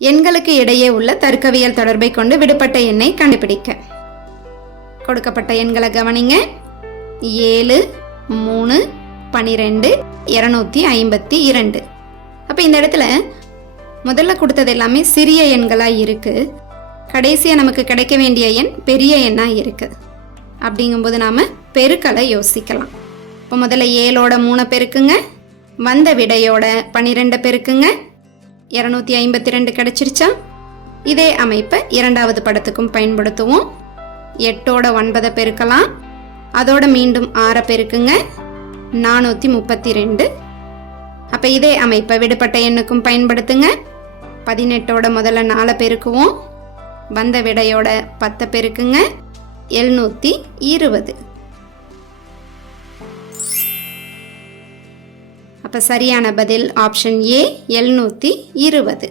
எண்களுக்கு இடையே உள்ள தர்க்கவியல் தொடர்பை கொண்டு விடுபட்ட எண்ணை கண்டுபிடிக்க. கொடுக்கப்பட்ட எண்களை கவனிங்க. ஏழு மூணு பனிரெண்டு இரநூத்தி ஐம்பத்தி இரண்டு. அப்போ இந்த இடத்துல முதல்ல கொடுத்தது எல்லாமே சிறிய எண்களாக இருக்குது கடைசியாக நமக்கு கிடைக்க வேண்டிய எண் பெரிய எண்ணாக இருக்குது அப்படிங்கும்போது நாம் பெருக்களை யோசிக்கலாம். இப்போ முதல்ல ஏழோட மூணை பெருக்குங்க. வந்த விடையோட பன்னிரெண்டை பெருக்குங்க. இரநூத்தி ஐம்பத்தி ரெண்டு கிடச்சிருச்சா? இதே அமைப்பை இரண்டாவது படத்துக்கும் பயன்படுத்துவோம். எட்டோட ஒன்பதை பெருக்கலாம். அதோட மீண்டும் ஆறை பெருக்குங்க. நானூற்றி முப்பத்தி ரெண்டு. அப்போ இதே அமைப்பை விடுபட்ட எண்ணுக்கும் பயன்படுத்துங்க. பதினெட்டோட முதல்ல நாலை பெருக்குவோம். வந்த விடையோட பத்தை பெருக்குங்க. எழுநூற்றி இருபது. அப்போ சரியான பதில் ஆப்ஷன் ஏ எழுநூற்றி இருபது.